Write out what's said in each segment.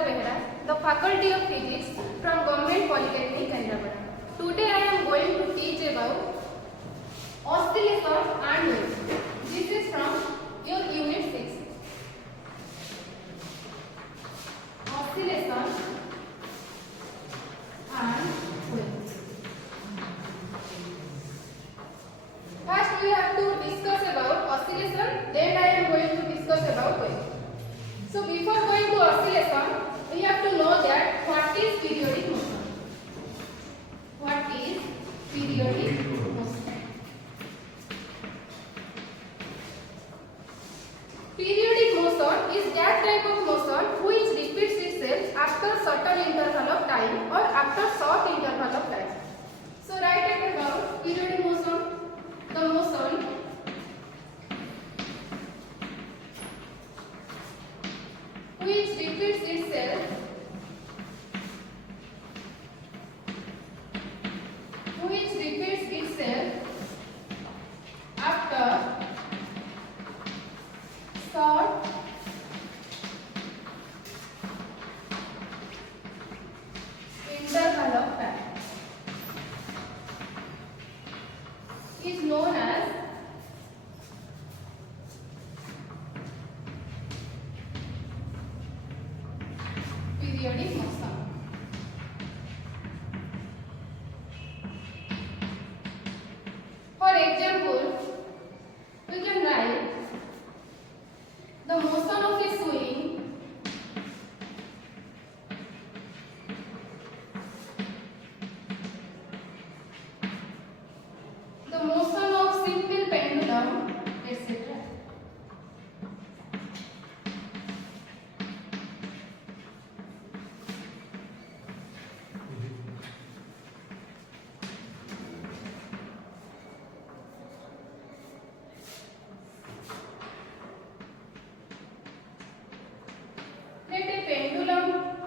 the Faculty of Physics from Government Polytechnic, Engg. Today I am going to teach about oscillation and waves. This is from your Unit 6. Oscillation and waves. First we have to discuss about oscillation, then I am going to discuss about waves. So before going to oscillation, we have to know that what is periodic motion. What is periodic motion? Periodic motion is that type of motion which repeats itself after certain interval of time or after short interval of time. So write it about periodic motion. The motion which repeats itself after short interval of time is known as periodic motion. For example, we can write the motion of a swing the motion of simple pendulum, etc.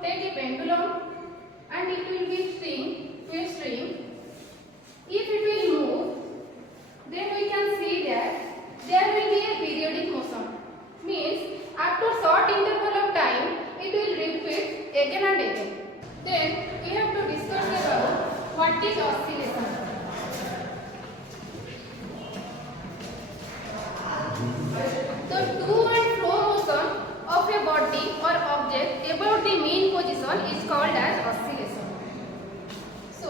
Take a pendulum and it will be string to a string. If it will move, then we can see that there will be a periodic motion. Means after short interval of time, it will repeat again and again. Then we have to discuss about what is oscillation. The to and fro motion of a body or object about the mean position is called as oscillation. So,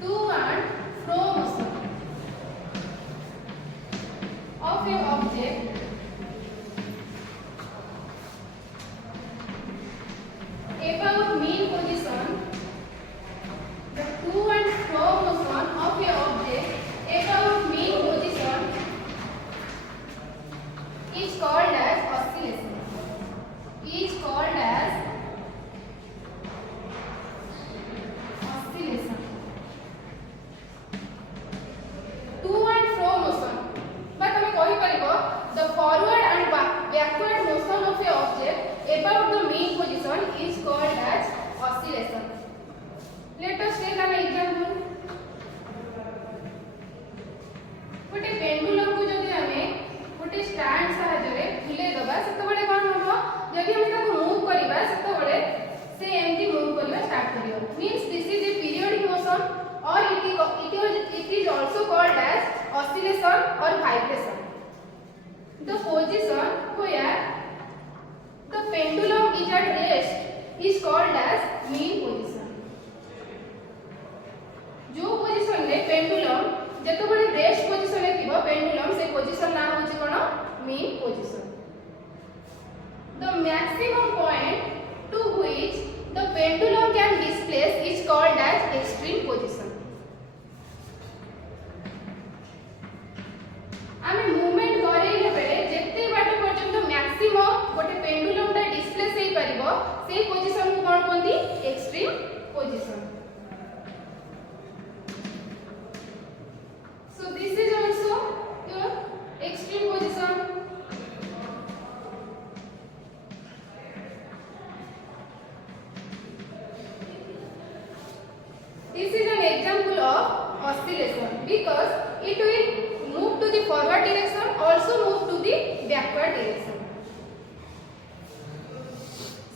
to and fro motion of a object about mean position, the to and fro motion of a object about mean position is called as oscillation. Is called as oscillation. To and fro motion. But we can the forward and backward motion of a object about the mean position is called as oscillation. Let us take an example. गोटे pendulum को जदि आमे गोटे stand सहायरे झुले दबा सेतबेले कोन होबो जदि हम ताको मूव करिबा सेतबेले से एमती मूव करबा स्टार्ट करियो. Means this is a periodic motion or it is also called as oscillation or vibration. The position where the pendulum is at rest is called as mean position. जो position रे pendulum जेतबेले rest position रे थिबो pendulum से position ना होची कोन mean position. The maximum point to which the pendulum can displace is called as extreme position. आमे movement करेले बेले जेते बाट पर्यंत मैक्सिमम गोटे पेंडुलम ता डिस्प्लेस हे परिबो से पोजीशन को कोन कोंती extreme position. So this is also your extreme position. This is an example of oscillation because it will move to the forward direction, also move to the backward direction.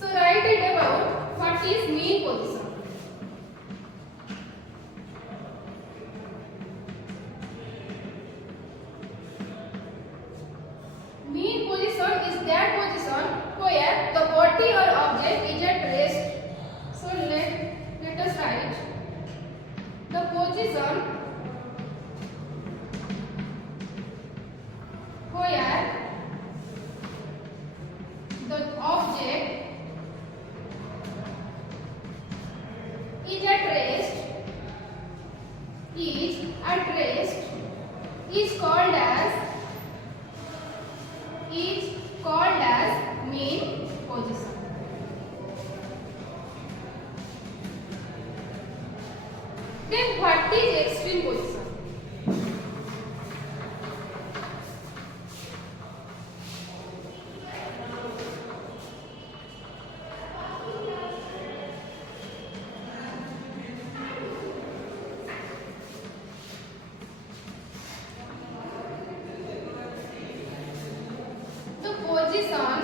So write it the object is at rest is called as mean position. Then what is extreme position? The position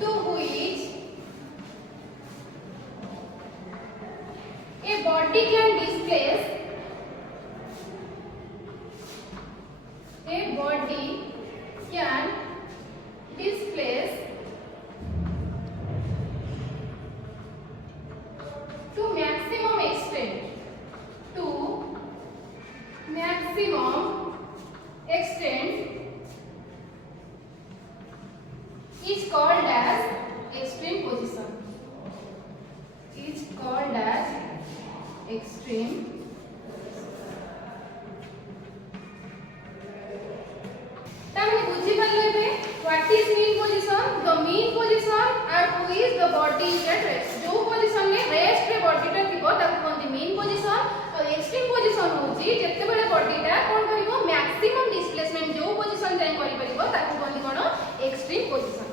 to which a body can displace to maximum extent is called as extreme position. तामे बुझी गले बे what is mean position the mean position at which the body is at rest जो position में rest रे body टा थिबो ताको कोनती मीन पोजीशन और एक्सट्रीम पोजीशन होची जत्ते बेले बॉडी टा कोन करिवो मैक्सिमम डिस्प्लेसमेंट जो पोजीशन जाय करि परिवो ताको कोनती कोन extreme position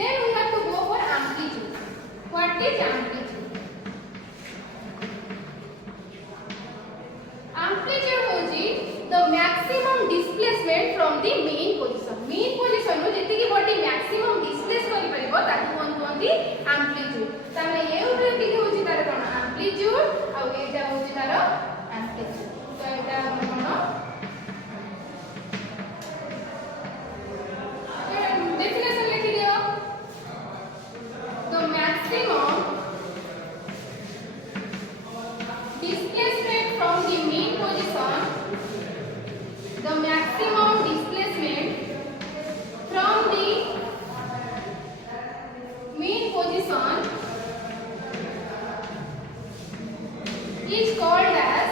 then we have to go for amplitude what is amplitude amplitude होची the maximum displacement from the mean position रो जेति की बॉडी मैक्सिमम डिस्प्लेस करि परिबो ताकू कोन कोनती एम्पलीट्यूड तामे ए ऊपर की होची तार कोन एम्पलीट्यूड आ एटा होची तार एम्पलीट्यूड तो एटा हम कोन डेफिनेशन लिखि दियो the maximum displacement from the mean position the maximum displacement from the mean position is called as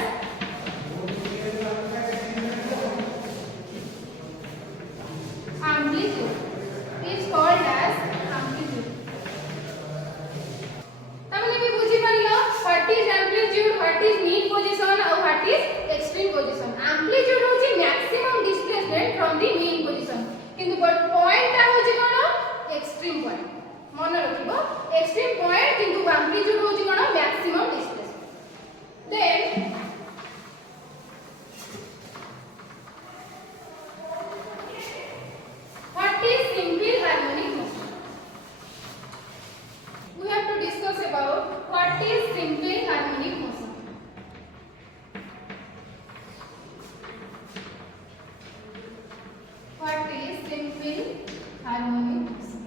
amplitude. तमने भी बुझी परिलो what is amplitude what is mean position और what is extreme position amplitude होची maximum displacement from the mean position किंतु point ता होची कोन एक्सट्रीम पॉइंट मन रखिबो एक्सट्रीम पॉइंट किंतु एम्पलीट्यूड होची कोन maximum displacement then what is simple harmonic motion we have to discuss about what is simple harmonic motion. What is simple harmonic motion?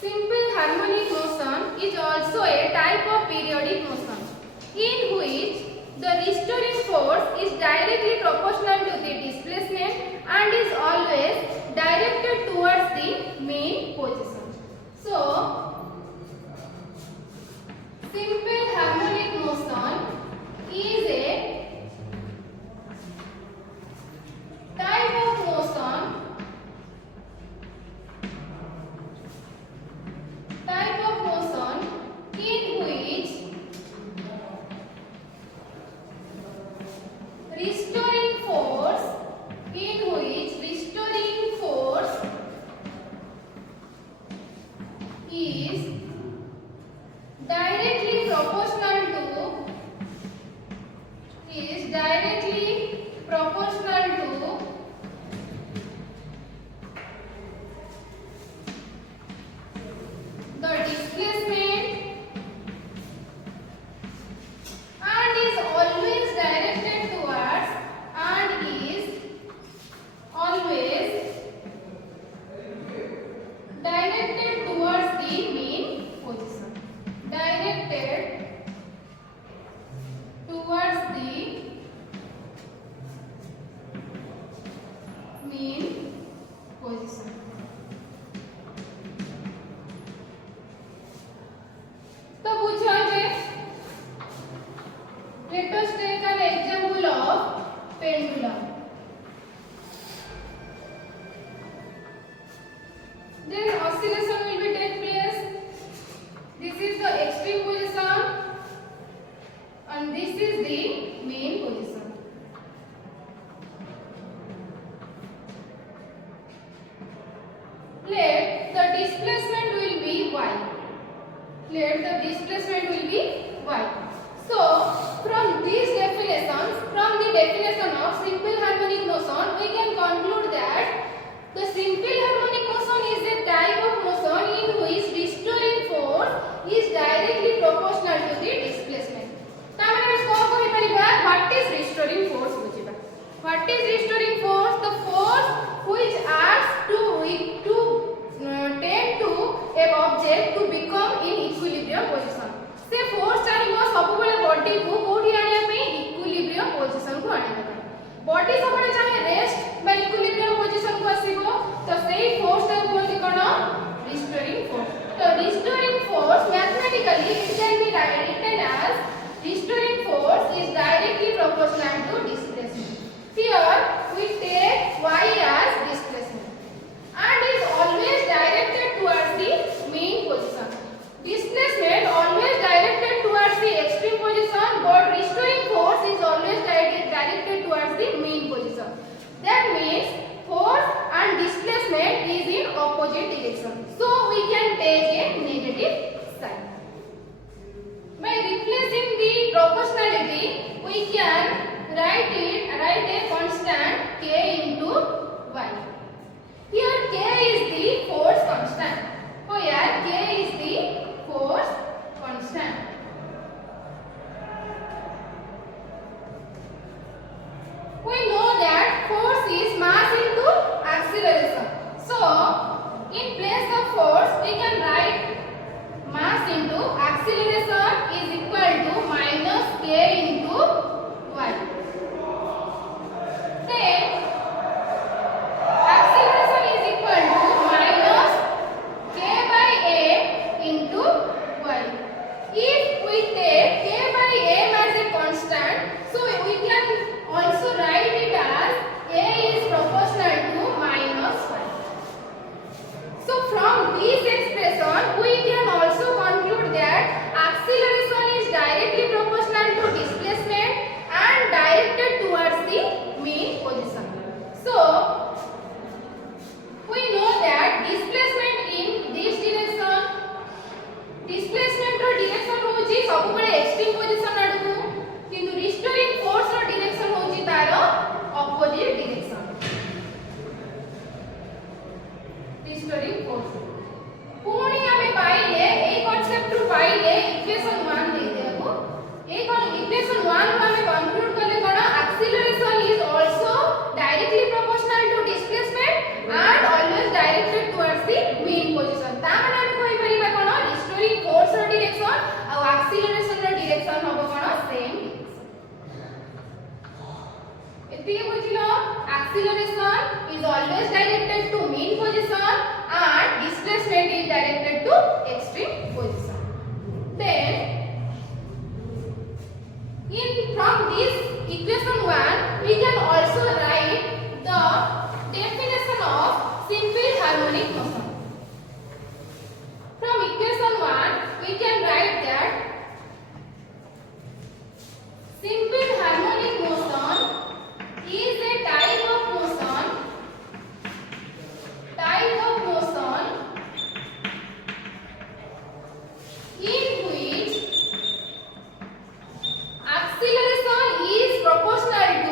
Simple harmonic motion is also a type of periodic motion in which the restoring force is directly proportional to the displacement and is always directed towards the main position. So, simple harmonic motion is a type of motion in which restoring force pendulum. Then oscillation will be take place. This is the extreme position and this is the mean position. Let the displacement will be y. Let the displacement will be y. So from these definitions, from the definition of simple harmonic motion, we can conclude that the simple harmonic motion is a type of motion in which restoring force is directly proportional to the displacement. तामने हम कौन को परिबा what is restoring force बुझिबा. What is restoring force? The force which acts to tend to a object to become in equilibrium position. से force चाहिए सब बेले body को कोठी आने पे इक्विलिब्रियम पोजीशन को आने देबा. बॉडी सब बेले चाहिए रेस्ट बा इक्विलिब्रियम पोजीशन को आसीबो तो सेही फोर्स ता कोथि कोन रिस्टोरिंग फोर्स. तो restoring force mathematically it can be written as restoring force is directly proportional to displacement. Here we take y as displacement and is always directed towards the mean position. Displacement always directed towards the extreme position, but restoring force is always directed towards the mean position. That means force and displacement is in opposite direction. So we can take a negative sign. By replacing the proportionality, we can write a constant k into y. Here k is the force constant. Here k is the force constant. We know that force is mass into acceleration. So, in place of force, we can write mass into acceleration is equal to minus k into y. Then, acceleration is equal to minus k by a into y. If we take k by m as a constant, so we can also write it as a is proportional to minus 5. So from this expression, we can also conclude that acceleration is directly proportional to displacement and directed towards the mean position. So we know that displacement in this direction, displacement ro direction होची सब बेले extreme position आडू, किंतु restoring force रो direction होची तारो opposite direction. Restoring force पुणी हमें पाइले ए कांसेप्ट रो पाइले इक्वेशन 1 दे देबो. ए इक्वेशन 1 रो हमें कंक्लूड करले कोन acceleration is also directly proportional to displacement and always directed towards the mean position. ता माने हम कोइ परिबा कोन रिस्टोरिंग फोर्स रो डायरेक्शन आ एक्सीलरेशन रो डायरेक्शन होबो कोन सेम. एति बुझिलो acceleration is always directed to mean position and displacement is directed to extreme position. Then from this equation 1 we can also write the definition of simple harmonic motion. From equation 1 we can write that simple harmonic motion is a type of motion in which acceleration is proportional to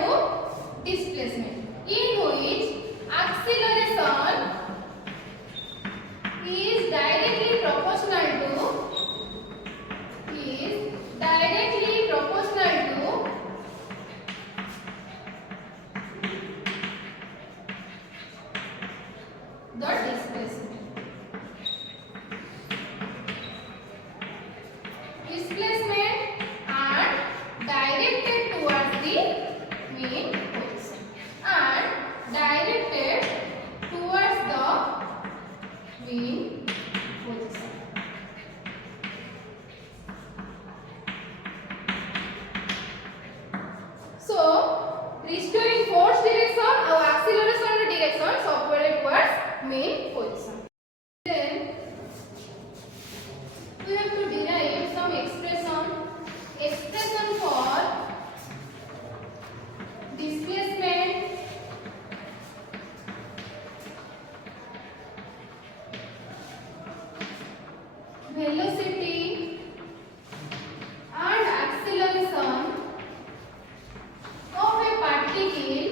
mean position. Then we have to derive some expression for displacement, velocity and acceleration of a particle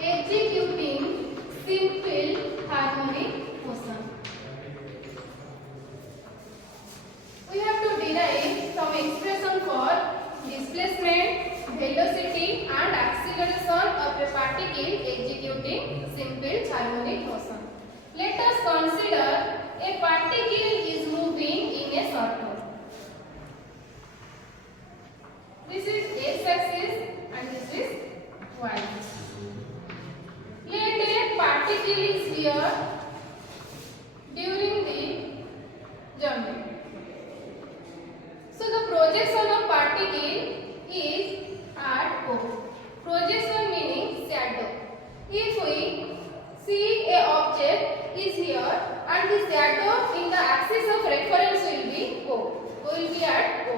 executing simple harmonic motion. We have to derive some expression for displacement, velocity and acceleration of a particle executing simple harmonic motion. Let us consider a particle is moving in a circle. This is x-axis and this is y-axis. Let a particle is here during the journey. So the projection of particle is at O. Projection meaning shadow. If we see a object is here and the shadow in the axis of reference will be O. Will be at O.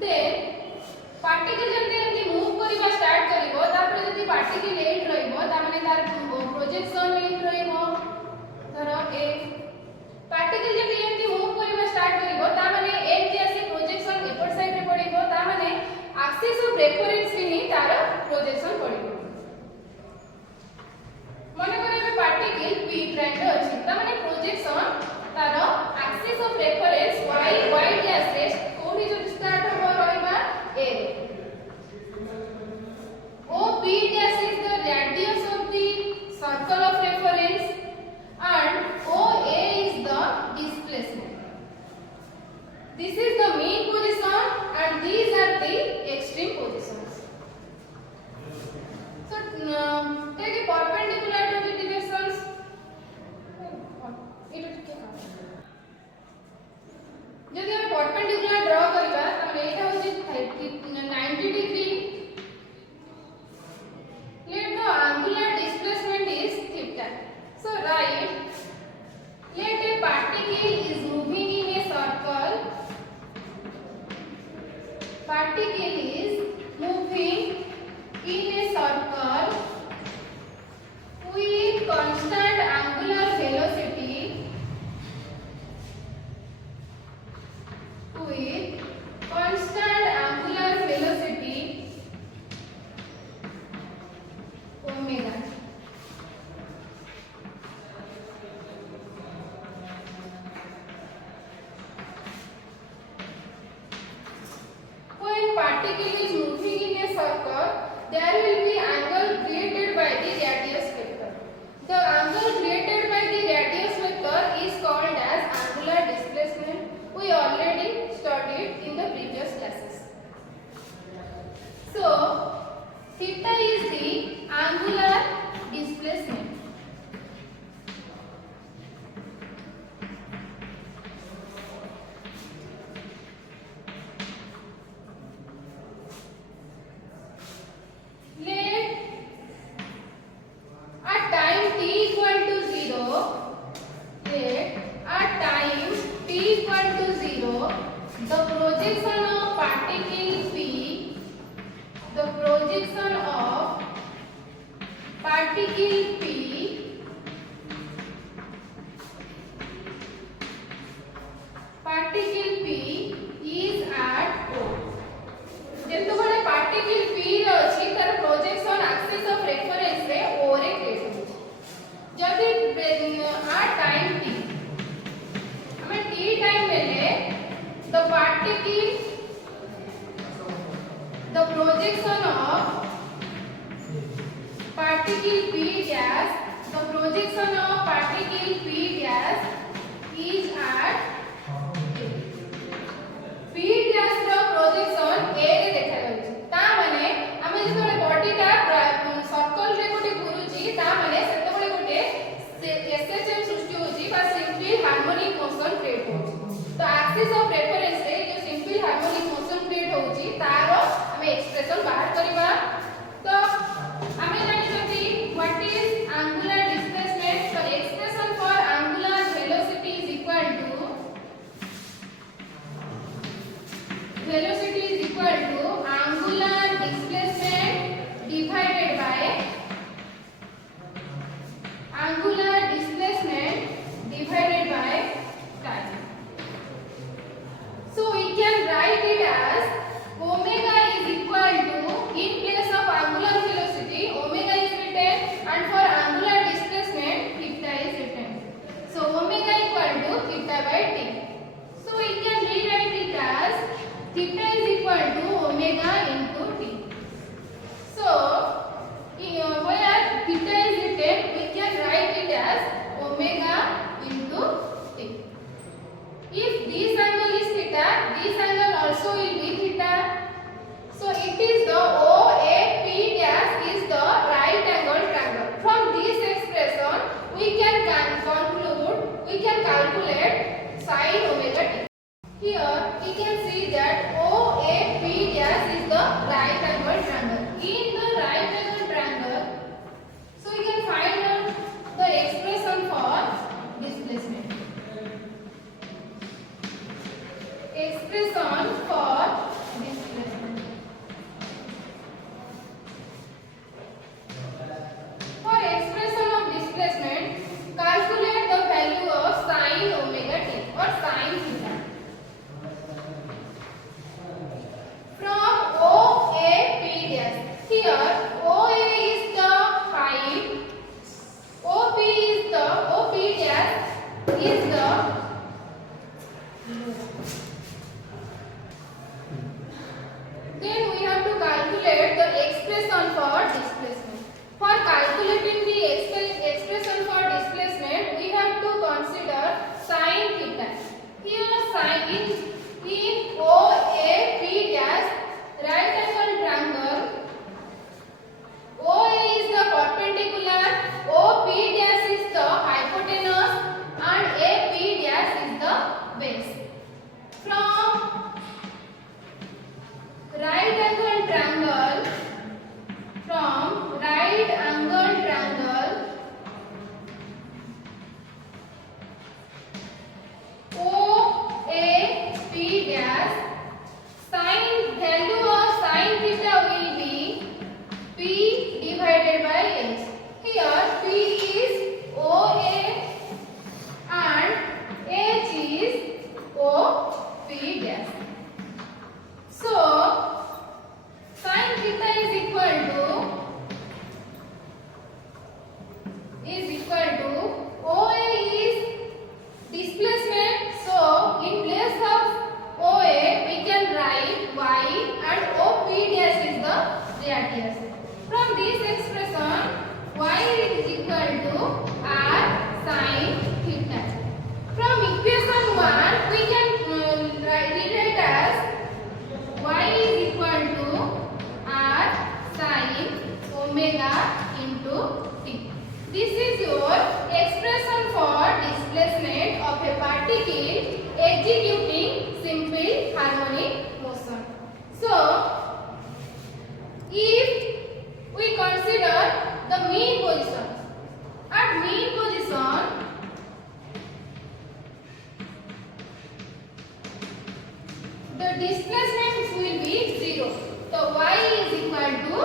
Then particle जल्दी जल्दी move करिबा start करिवो तापर जल्दी particle at रहिबो ता माने तार projection eight रहिबो धरो ए पार्टिकल जल्दी जल्दी मूव करिबा स्टार्ट करिवो ता माने एट जे आसी प्रोजेक्शन एपट साइड रे पडिबो ता माने एक्सिस ऑफ रेफरेंस रे ही तार प्रोजेक्शन पडिबो माने करे पार्टिकल p प्राइम रे अछि ता माने प्रोजेक्शन तार एक्सिस ऑफ रेफरेंस y जे आसे कोठी जो स्टार्ट हो रहिबा a OP dash is the radius of the circle of reference and OA is the displacement. This is the mean position and these are the extreme positions. So take a perpendicular to the directions. যদি আমি perpendicular draw করিবা তাহলে এটা হচ্ছে 90 degree. Let the angular displacement is theta. So write, let a particle is moving in a circle. Particle is moving in a circle with constant angular velocity. With constant angular velocity omega. When particle is moving in a circle, there will be angle created by the radius vector. The angle created by the radius vector is called as angular displacement. We already studied in the previous classes. So, theta is the angular displacement. Let at time t equal to 0, at time t equal to 0, the projection of particle P, the projection of particle P is at O. जेतबेले particle P रे अछि तार projection axis of reference रे O रे create होछि जदि आ time t हमें t टाइम लेले the particle the projection of particle P dash the projection of particle P dash is at P dash ର projection A रे देखा जाଉଛି ता माने ଆମେ ଯେତେବେଳେ बॉडीटा सर्कल रे गोटे घुरुची ता माने सेतेବେଳେ गोटे SHM सृष्टि होची बा सिंपल हार्मोनिक मोशन क्रिएट होची तो एक्सिस ऑफ रेफरेंस रे जो सिंपल हार्मोनिक मोशन क्रिएट होउची तारो हमें एक्सप्रेशन बाहर करबा तो हमें जानि छथि व्हाट इज एंगुलर डिस्प्लेसमेंट तो expression for angular velocity is equal to velocity is equal to angular displacement divided by time. So we can write it as omega is equal to, in place of angular velocity omega is written and for angular displacement theta is written. So omega equal to theta by t. So we can rewrite it as theta is equal to omega into t. So where theta is written, we can write it as omega into t. If this angle is theta, this angle also will be theta. So it is the OAP dash is the right angle triangle. From this expression, we can calculate sin omega t. Here we can see that OAP dash is the right angle triangle. In the right angle triangle, so we can find out the expression for displacement. Expression for displacement. For expression of displacement, calculate the value of sin omega t or sin theta. From OAP dash. Here OA is the 5, OP dash is the then we have to calculate the expression for displacement. For calculating the expression for displacement, we have to consider sin theta. Here sin in OAP dash right angle triangle, OA is the perpendicular, OP dash is the hypotenuse and AP dash is the base. From right angle triangle, OAP dash, value of sin theta will be P divided by H. Here P is OA and H is OP dash. So sin theta is equal to OA is displacement. So in place of OA we can write y and OP dash is the radius. From this expression y is equal to r sin theta. From equation 1 we can rewrite as y is equal to r sin omega into t. This is your expression for displacement of a particle executing simple harmonic motion. So if we consider the mean position, at mean position the displacement will be 0. So y is equal to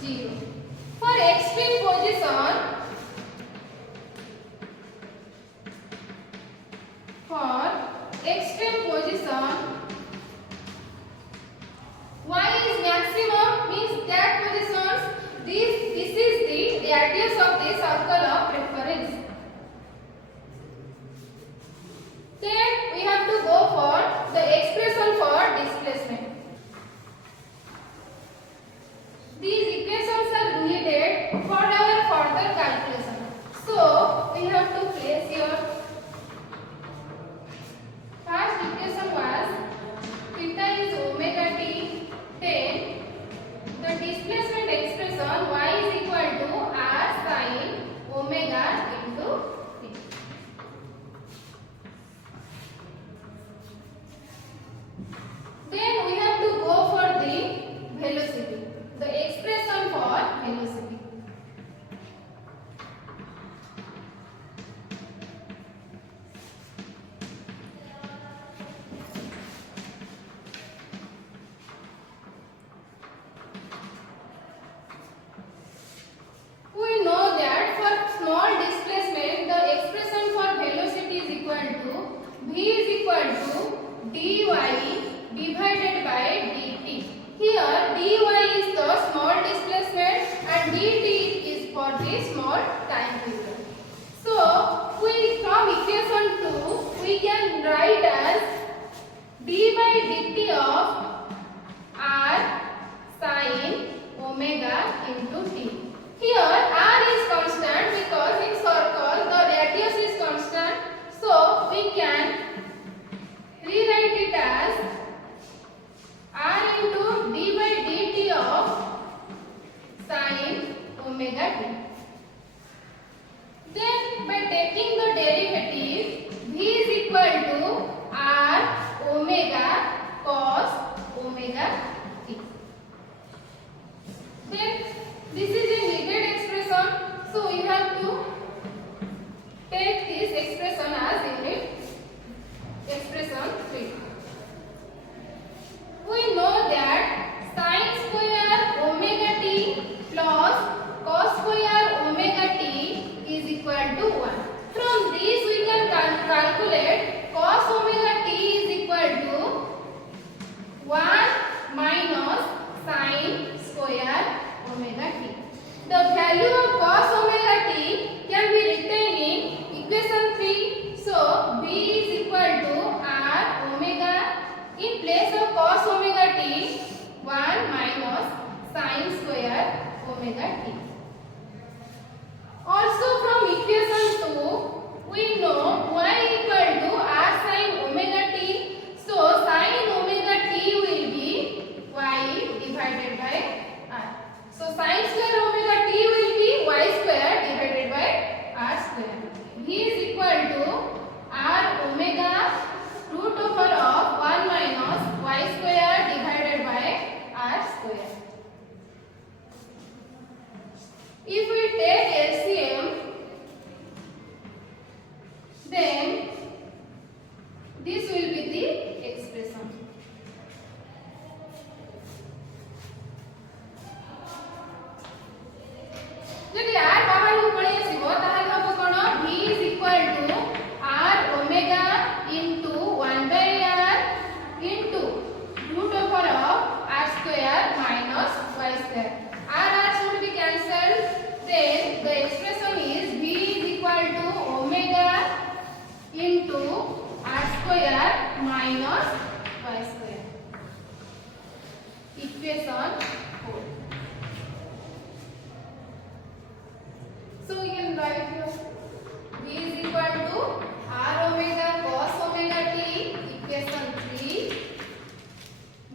0. For extreme position, y is maximum, means that positions this is the radius of the circle of reference. Then we have to go for the expression for displacement. These equations are needed for our further calculation. So we have to place here. First equation was theta is omega t. Then the displacement expression y is equal to r sin omega into t. Then we have to Here dy is the small displacement and dt is for the small time period. So we from equation 2 we can write as d by dt of r sin omega into t. Here r is constant because in circle the radius is constant. So we can rewrite it as r into d by dt of sin omega t. Then by taking the derivative, v is equal to r omega cos omega t. Then this is a needed expression, so we have to take this expression as unit expression 3. We know that sin square omega t plus cos square omega t is equal to 1. From this we can calculate cos omega t is equal to 1 minus sin square omega t. The value of cos omega t can be written in equation 3. So b is equal to r omega in place of cos omega t 1 minus sin square omega t. Also from equation 2 we know y equal to r sin omega t. So sin omega t will be y divided by r. So sin square omega t will be y square divided by r square. V is equal to r omega root over of 1 minus y square divided by r square. If we take LCM, then this will be the expression. যদি r বাহারକୁ পড়ে আসিব তাহলে হবে কোন v is equal to r omega into 1 by r into root over of r square minus y square. R should be cancelled. Then the expression is v is equal to omega into r square minus y square. Equation 4. So we can write here v is equal to r omega cos omega t. Equation 3.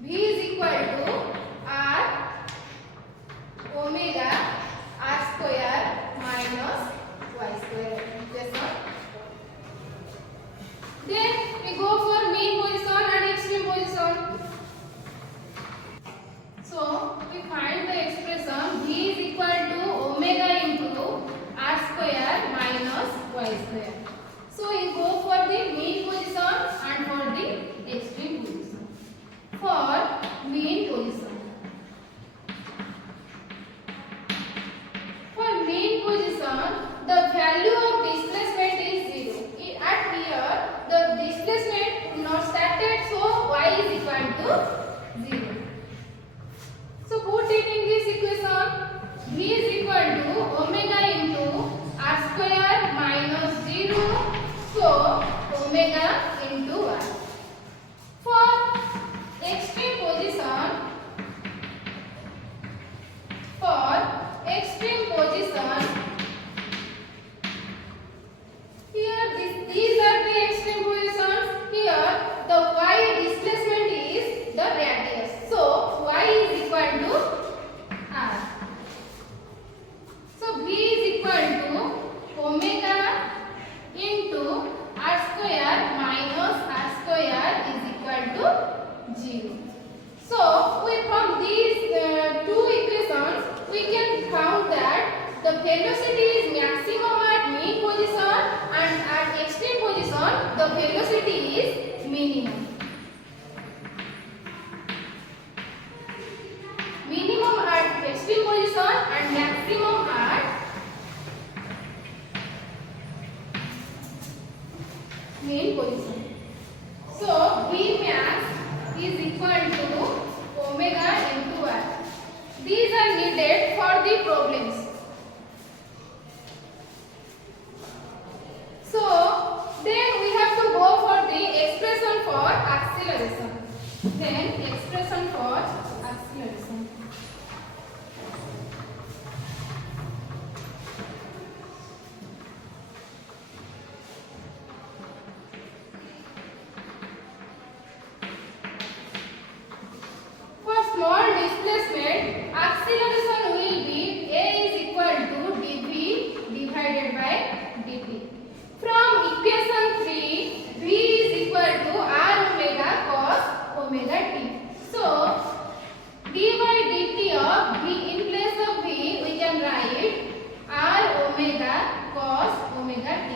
V is equal to r omega r square minus y square. Equation. Then we go for mean position and extreme position. So we find the expression v is equal to omega into r square minus y square. So we go for the mean position and for the extreme position. For mean position. For mean position, the value of displacement is 0. At here, the displacement not started, so y is equal to 0. So put it in this equation. V is equal to omega into r square minus 0. So omega into r. For extreme position, here these are the extreme positions. Here the y displacement is the radius. So y is equal to r. So v is equal to omega into r square minus r square is equal to 0. So from these two equations we can found that the velocity is maximum at mean position and at extreme position the velocity is minimum. Minimum at extreme position and maximum at mean position. So V max is equal to omega into r. These are needed for the problems. So then we have to go for the expression for acceleration. Then expression for acceleration. For small displacement, acceleration will be a is equal to dv divided by dt. From equation 3, v is equal to r omega cos omega t. So d by dt of v, in place of v we can write r omega cos omega t.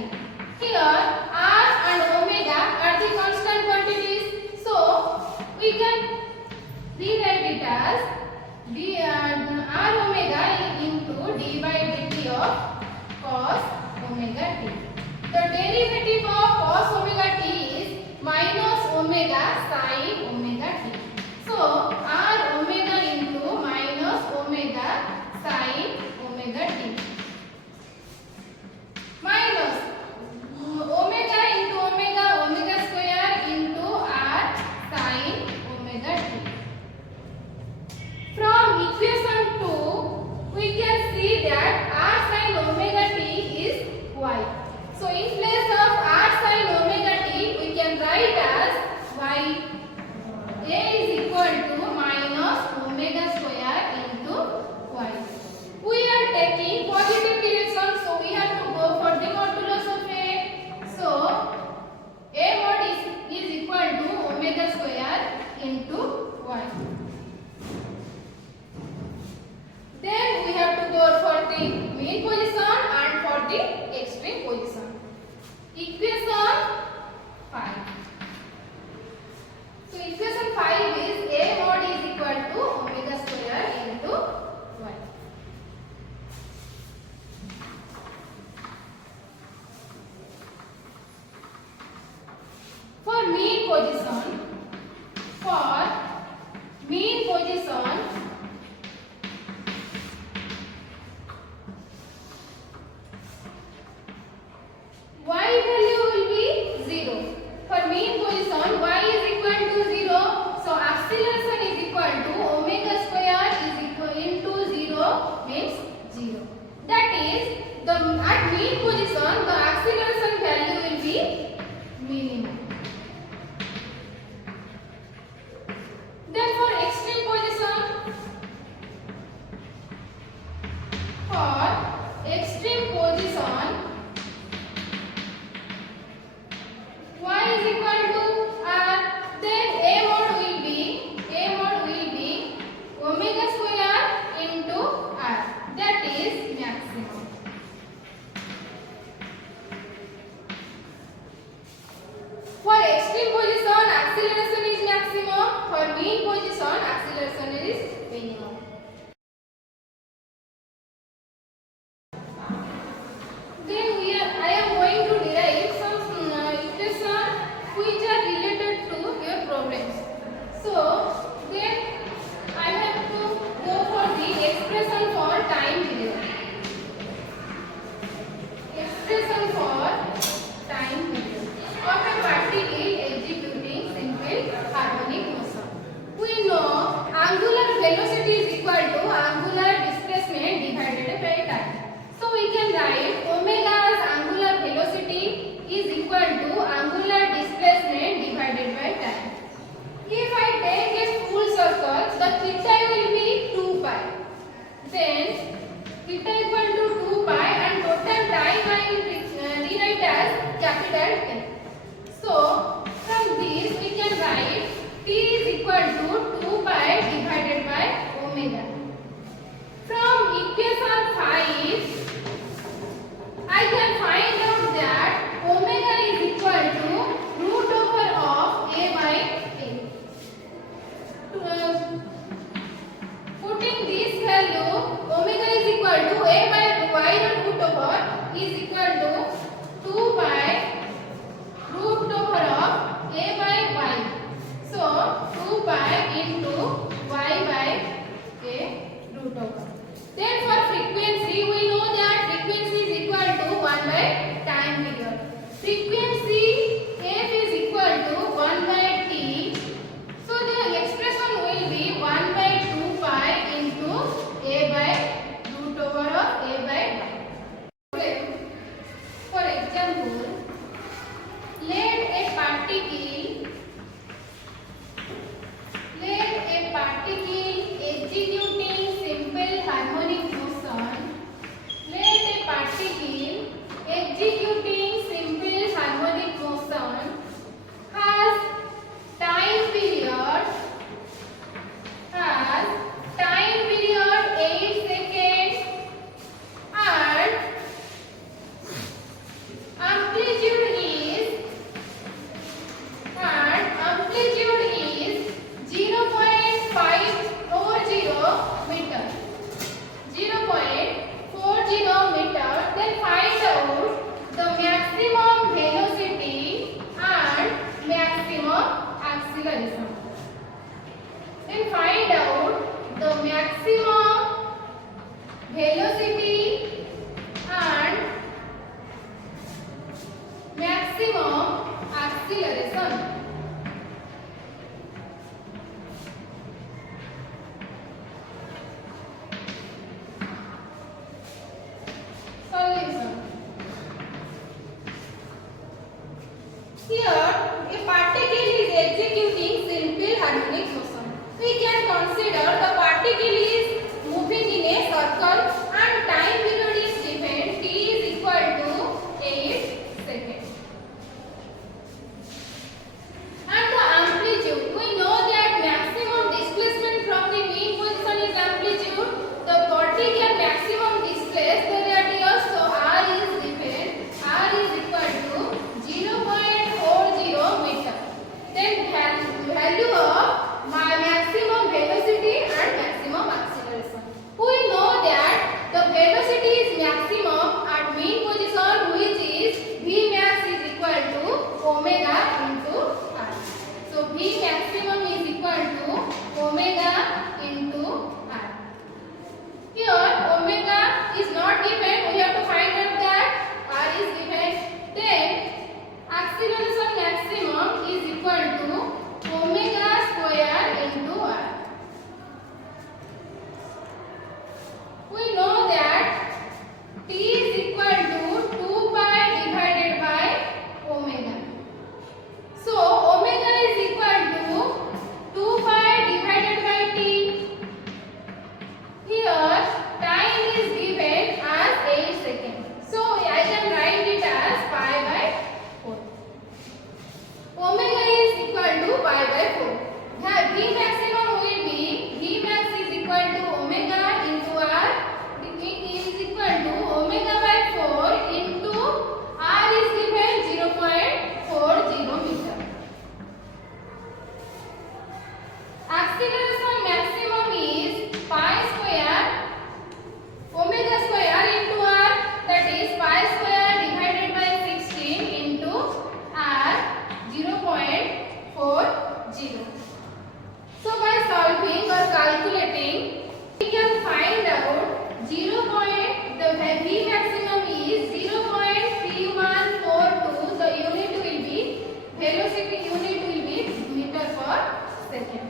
Here r and omega are the constant quantities, so we can rewrite it as r omega into d by dt of cos omega t. The derivative of cos omega t is minus omega sin omega t. So r omega into minus omega sin omega t minus omega into omega, omega square into r sin omega t. From equation 2, we can see that r sin omega t is y. So in place of r sin omega t, we can write as y. A is equal to minus omega square into y. We are taking positive direction, so we have to go for the modulus of A. So A mod is equal to omega square into y. Then we have to go for the mean position and for the extreme position. Equation 5. So equation 5 is A mod is equal to omega square into y. For mean position, y value will be 0. For mean position, y is equal to 0. So acceleration is equal to omega square is equal into 0 means 0. That is, at mean position, the acceleration value will be minimum. Then for extreme position, y is equal to r. Then a mod will be omega square into r. That is maximum. For extreme position, acceleration is maximum. For mean position, acceleration is minimum. Then I am going to derive some equations which are related to your problems. So then I have to go for the expression for time period. Expression for time period of a particle executing simple harmonic motion. We know angular velocity is equal to angular displacement divided by time. So we can write omega's angular velocity is equal to angular displacement divided by time. If I take a full circle, the theta will be 2 pi. Then theta equal to 2 pi and total time I will rewrite as capital T. So from this we can write T is equal to 2 pi divided by omega. From equation 5, I can find out that omega is equal to root over of a by a. Putting this value, omega is equal to a by y root over is equal to 2 by root over of a by y. So 2 pi into y Then for frequency, we know that frequency is equal to 1 by time period. Frequency f is equal to 1 by t. So the expression will be 1 by 2 pi into a by root over of a by 1. For example, let a particle executing simple harmonic motion. Let a particle executing simple harmonic motion has time period 8 seconds and amplitude is 0.540 meter. 0.40 meter. Then find out the maximum velocity and maximum acceleration. Then find out the maximum velocity and maximum acceleration. Solution. Here, a particle is executing simple harmonic motion. We can consider the particle is moving in a circle and time period is given t is equal to 8 seconds. And the amplitude, we know that maximum displacement from the mean position is amplitude. The particle maximum displace the radius, so r is given. R is equal to 0.40 meter. Then value of my maximum velocity and maximum acceleration. We know that the velocity is maximum at mean position, which is v max is equal to omega into r. So v maximum is equal to omega into r. Here omega is not given, we have to find out that r is given. Then acceleration maximum is equal to omega square into r. We know that t is equal to 2 pi divided by omega. So omega is equal to 2 pi divided by t. Here time is given as 8 seconds. So I can write it as pi by 4. Omega is equal to pi by 4. Here v maximum will be v max is equal to omega into r. It is equal to omega by 4 into r is given 0.40 meter. Acceleration maximum is pi square omega square into r, that is pi square divided by 16 into r 0.40. So by solving or calculating, we can find out the v maximum is 0.3142. The unit will be velocity unit will be meter per second.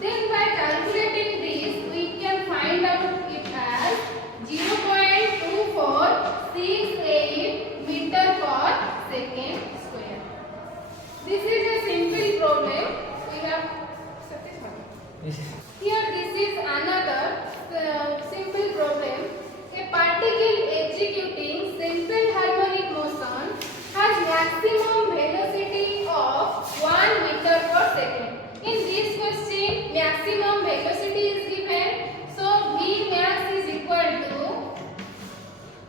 Then by calculating this, we can find out it as 0.2468 meter per second square. This is a simple problem. We have satisfied. Here this is another simple problem. A particle executing simple harmonic motion has maximum velocity of 1 meter per second. In this question, maximum velocity is given. So v max is equal to,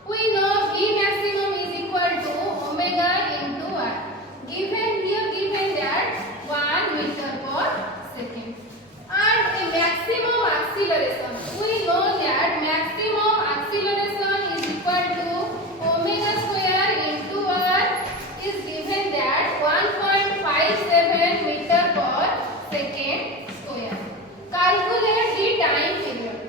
we know v maximum is equal to omega into r. Given that 1 meter per second. And a maximum acceleration, we know that maximum acceleration is equal to omega square into r is given that 1.57 meter per second square. Calculate the time period.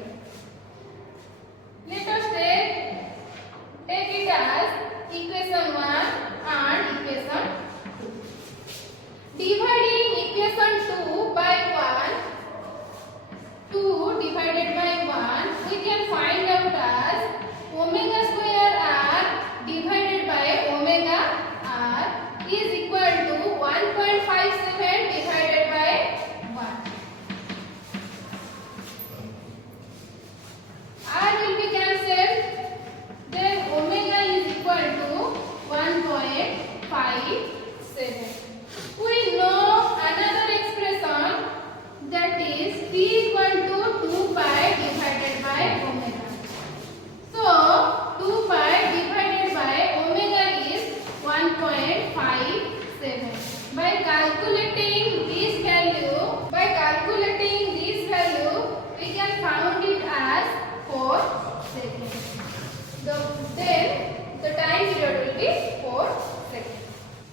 then the time period will be 4 seconds.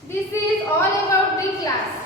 This is all about the class.